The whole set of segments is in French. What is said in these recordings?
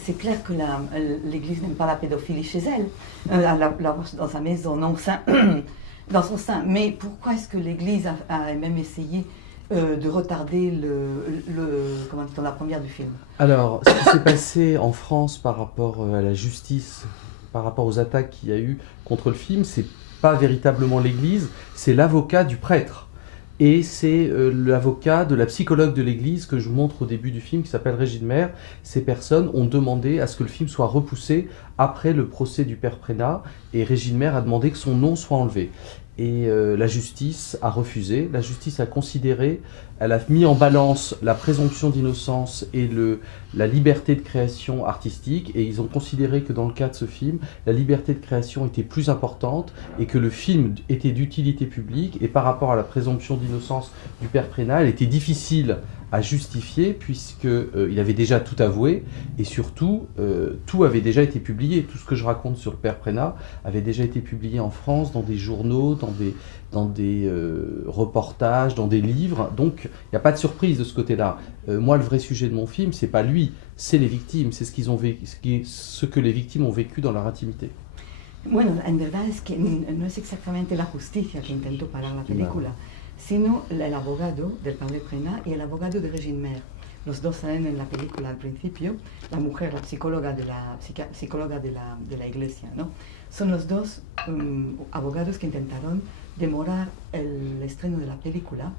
C'est clair que l'Église n'aime pas la pédophilie chez elle, dans sa maison, dans son sein. Mais pourquoi est-ce que l'Église a même essayé de retarder la première du film? Alors, ce qui s'est passé en France par rapport à la justice, par rapport aux attaques qu'il y a eu contre le film, c'est pas véritablement l'Église, c'est l'avocat du prêtre. Et c'est l'avocat de la psychologue de l'Église que je vous montre au début du film, qui s'appelle Régine Maire. Ces personnes ont demandé à ce que le film soit repoussé après le procès du père Prénat, et Régine Maire a demandé que son nom soit enlevé. Et la justice a refusé. La justice a considéré, elle a mis en balance la présomption d'innocence et la liberté de création artistique, et ils ont considéré que dans le cas de ce film, la liberté de création était plus importante et que le film était d'utilité publique, et par rapport à la présomption d'innocence du père Prénat, elle était difficile à justifier puisqu'il avait déjà tout avoué, et surtout tout avait déjà été publié. Tout ce que je raconte sur le père Prénat avait déjà été publié en France dans des journaux, dans des reportages, dans des livres. Donc il n'y a pas de surprise de ce côté-là. Moi, le vrai sujet de mon film, c'est pas lui, c'est les victimes, c'est ce que les victimes ont vécu dans leur intimité. Bueno, en verdad es que no es exactamente la justicia que intentó parar la película, sino el abogado del padre Prénat y el abogado de Régine Maire. Los dos salen en la película al principio, la mujer, la psicóloga de la iglesia, ¿no? Son los dos abogados que intentaron demorar el estreno de la película,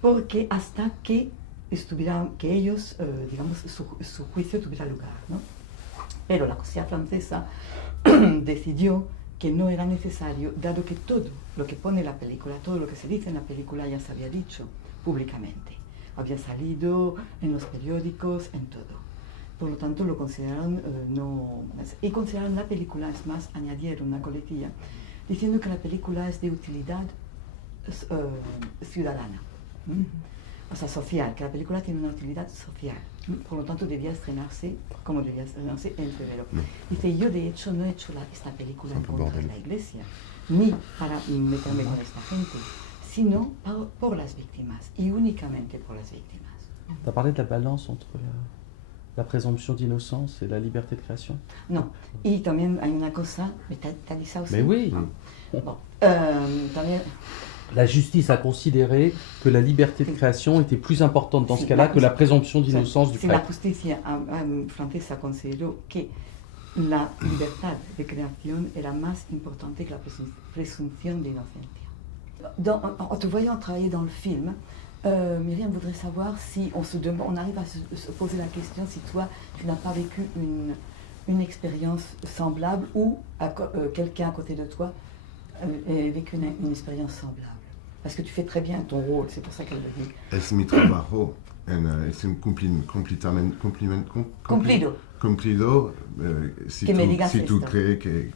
porque hasta que ellos, digamos, su juicio tuviera lugar, ¿no? Pero la justicia francesa decidió que no era necesario, dado que todo lo que pone la película, todo lo que se dice en la película ya se había dicho públicamente. Había salido en los periódicos, en todo. Por lo tanto, lo consideraron no... Y consideraron la película, es más, añadieron una coletilla, diciendo que la película es de utilidad ciudadana. O sea, social, que la película tiene una utilidad social. Por lo tanto, debía estrenarse como debía estrenarse en febrero. Dice, yo de hecho no he hecho esta película en contra de la iglesia, ni para meterme con esta gente, sino por las víctimas, y únicamente por las víctimas. Tu as parlé de la balance entre la présomption d'innocence et la liberté de création? No, y también hay una cosa, ¿te has dicho? Mais oui. Bon, también... La justice a considéré que la liberté de création était plus importante dans ce cas-là que la présomption d'innocence du prêtre. Si la justicia francesa consideró que la libertad de creación era más importante que la présomption d'innocencia. En te voyant travailler dans le film, Myriam voudrait savoir si on arrive à se poser la question si toi, tu n'as pas vécu une expérience semblable ou quelqu'un à côté de toi a vécu une expérience semblable. Parce que tu fais très bien ton rôle, c'est pour ça qu'elle le dit. Es mi trabajo, es un cumplido. Si tú crees que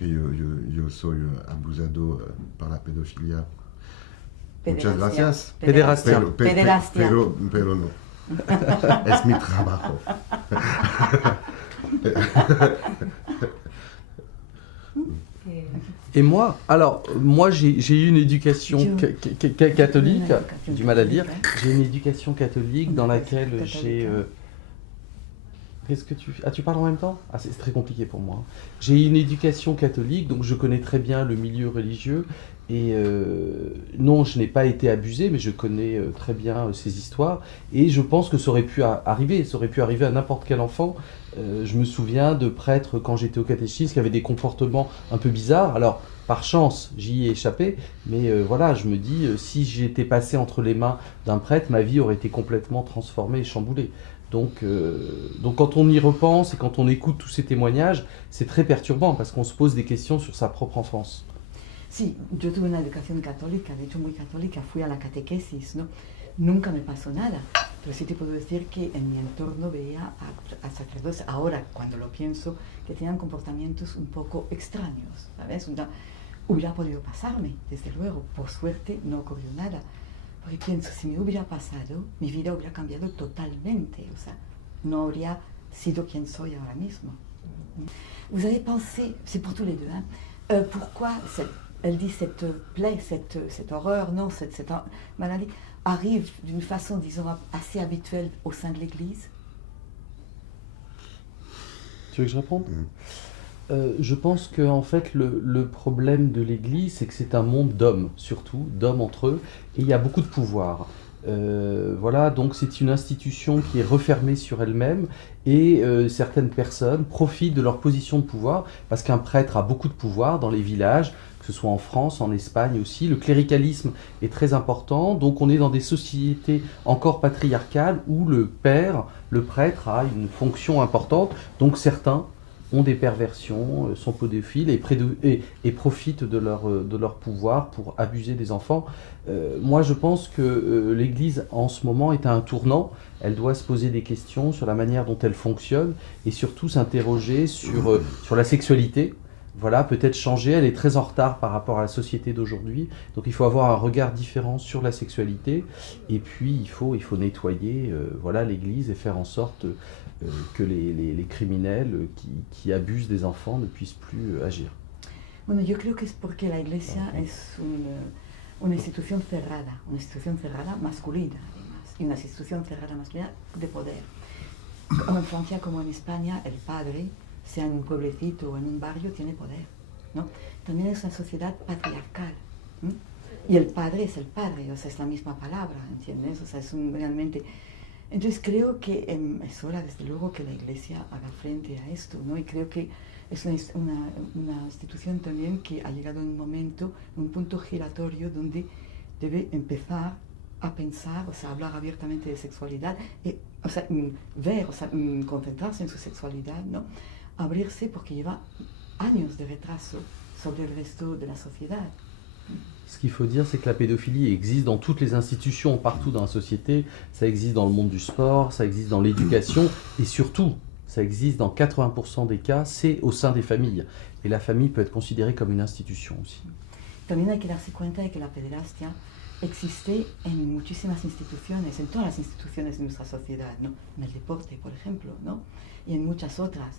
yo soy abusado por la pedofilia. Muchas gracias. Pederastia. Pero no. Es mi trabajo. Et moi, j'ai eu une éducation catholique, j'ai du mal à lire, j'ai une éducation catholique dans laquelle j'ai... Qu'est-ce que tu fais? Ah, tu parles en même temps? Ah, c'est très compliqué pour moi. J'ai une éducation catholique, donc je connais très bien le milieu religieux, et non, je n'ai pas été abusé, mais je connais très bien ces histoires, et je pense que ça aurait pu arriver à n'importe quel enfant. Je me souviens de prêtres, quand j'étais au catéchisme, qui avaient des comportements un peu bizarres. Alors, par chance, j'y ai échappé, mais voilà, je me dis, si j'étais passé entre les mains d'un prêtre, ma vie aurait été complètement transformée et chamboulée. Donc quand on y repense et quand on écoute tous ces témoignages, c'est très perturbant, parce qu'on se pose des questions sur sa propre enfance. Sí, yo tuve una educación católica, de hecho muy católica, fui a la catequesis, ¿no? Nunca me pasó nada, pero sí te puedo decir que en mi entorno veía a sacerdotes, ahora cuando lo pienso, que tenían comportamientos un poco extraños, ¿sabes? Hubiera podido pasarme, desde luego, por suerte no ocurrió nada, porque pienso, si me hubiera pasado, mi vida hubiera cambiado totalmente, o sea, no habría sido quien soy ahora mismo. Vous avez pensé, c'est pour tous les deux, hein, pourquoi elle dit cette plaie, cette horreur, non, cette maladie arrive d'une façon, disons, assez habituelle au sein de l'Église? Tu veux que je réponde? Je pense que en fait, le problème de l'Église, c'est que c'est un monde d'hommes, surtout, d'hommes entre eux, et il y a beaucoup de pouvoir. Voilà, donc c'est une institution qui est refermée sur elle-même, et certaines personnes profitent de leur position de pouvoir, parce qu'un prêtre a beaucoup de pouvoir dans les villages, que ce soit en France, en Espagne aussi. Le cléricalisme est très important, donc on est dans des sociétés encore patriarcales où le père, le prêtre, a une fonction importante, donc certains ont des perversions, sont pédophiles et profitent de leur pouvoir pour abuser des enfants. Moi, je pense que l'Église, en ce moment, est à un tournant. Elle doit se poser des questions sur la manière dont elle fonctionne et surtout s'interroger sur la sexualité. Voilà, peut-être changer. Elle est très en retard par rapport à la société d'aujourd'hui. Donc, il faut avoir un regard différent sur la sexualité. Et puis, il faut nettoyer voilà, l'Église et faire en sorte que les criminels qui abusent des enfants ne puissent plus agir. Bueno, yo creo que es porque la Iglesia es una institución cerrada masculina, además, y una institución cerrada masculina de poder. Como en Francia como en España, el padre, sea en un pueblecito o en un barrio, tiene poder, ¿no? También es una sociedad patriarcal, ¿m? Y el padre es el padre, o sea, es la misma palabra, ¿entiendes? O sea, es realmente... Entonces creo que es hora, desde luego, que la Iglesia haga frente a esto, ¿no? Y creo que es una institución también que ha llegado en un momento, un punto giratorio donde debe empezar a pensar, o sea, hablar abiertamente de sexualidad, o sea, ver, o sea, concentrarse en su sexualidad, ¿no? Abrirse porque lleva años de retraso sobre el resto de la sociedad. Ce qu'il faut dire, c'est que la pédophilie existe dans toutes les institutions, partout dans la société. Ça existe dans le monde du sport, ça existe dans l'éducation, et surtout, ça existe dans 80% des cas, c'est au sein des familles. Et la famille peut être considérée comme une institution aussi. También hay que darse cuenta de que la pederastia existe en muchísimas instituciones, en todas las instituciones de nuestra sociedad, ¿no? En el deporte, por ejemplo, ¿no? Y en muchas otras.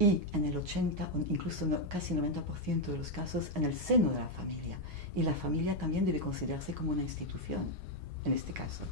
Y en el 80, incluso casi 90% de los casos, en el seno de la familia. Y la familia también debe considerarse como una institución, en este caso.